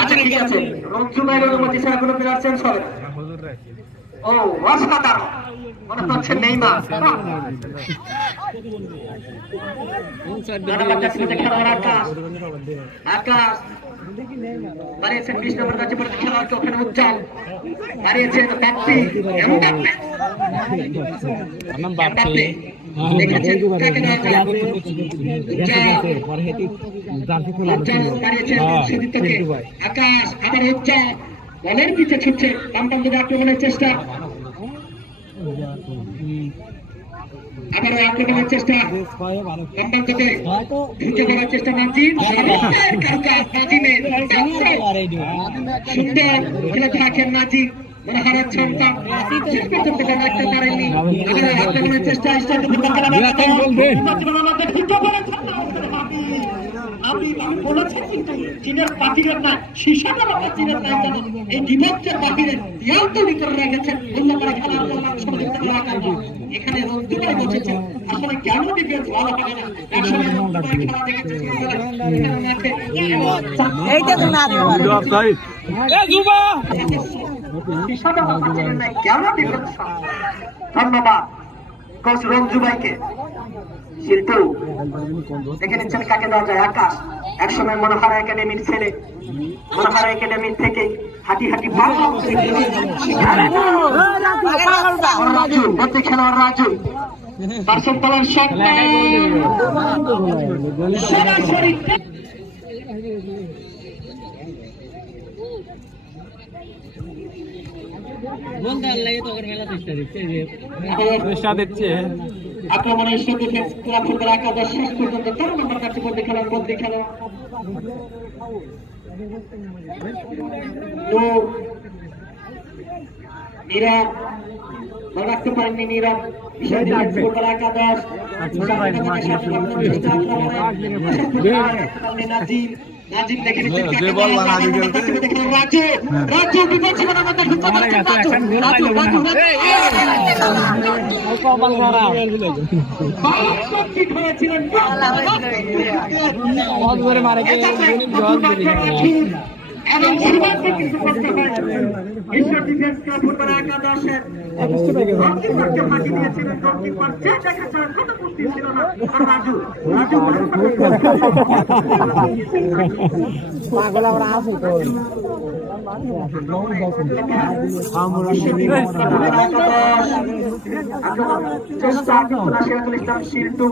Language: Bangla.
আচ্ছা ঠিক আছে, রঞ্জু ভাইয়ের অনুমতি ছাড়া কোনো প্লেয়ার চেঞ্জ হবে না। ও অসাধারণ, মনে হচ্ছে নেইমার। আকাশ বাড়িয়েছেন 20 নম্বর কাছে খেলোয়াড়কে, ওখানে উজ্জ্বল বাড়িয়েছেন ব্যাপ্তি আকাশ আবার উজ্জ্বল বলের পিছে ছুটছে, বামপান্তে আক্রমণের চেষ্টা, আবারও আক্রমণের চেষ্টা, বামপান্তে ঢুকে পড়ার চেষ্টা নাজিম, সুন্দর খেলে থাকেন নাজিম, মনে হারাচ্ছেন রাখতে পারেননি, আক্রমণের চেষ্টা আমি বলেছি কিন্তু চীনের পাখিরের না, শিশাটা আমার চীনের নাই জানো, এই বিভক্তের পাখিরের দেয়াল তৈরি করে রেখেছেন অন্য করে খেলার এখানে রঞ্জুটাই বসেছে। আসলে কেন ডিফেন্স ভালো হবে না, ধন্যবাদ কোচ রঞ্জু ভাইকে। কিন্তু দেখে নিচ্ছেন কাকে দেওয়া যায়, আকাশ একসময় মনোহারা একাডেমির ছেলে, মনোহারা একাডেমির থেকে হাঁটি হাঁটি রাজু খেলোয়াড় রাজু পার্সেল তলার শট সরাসরি আক্রমণের সাথে ক্লাব ফুটবল একাদশ শেষ পর্যন্ত 13 নম্বর কাছে বন্দি খেলার বন্দি খেলা নীরব রাখতে পারেননি, নীরব ফুটবল একাদশ নাজিম নাজিম দেখে রাজু রাজু বিপজ্জনক এবং সীমান্ত কিছু করতে হয়। ঈশ্বর ডিফেন্স ক্লাব ফুটবল একাদশের গোলকিপারকে ফাঁকি দিয়েছিলেন, গোলকিপার যে দেখেছেন কোনো বুদ্ধি ছিল না। রাজু রাজু পাগল আমরা আসি তো শিল্টু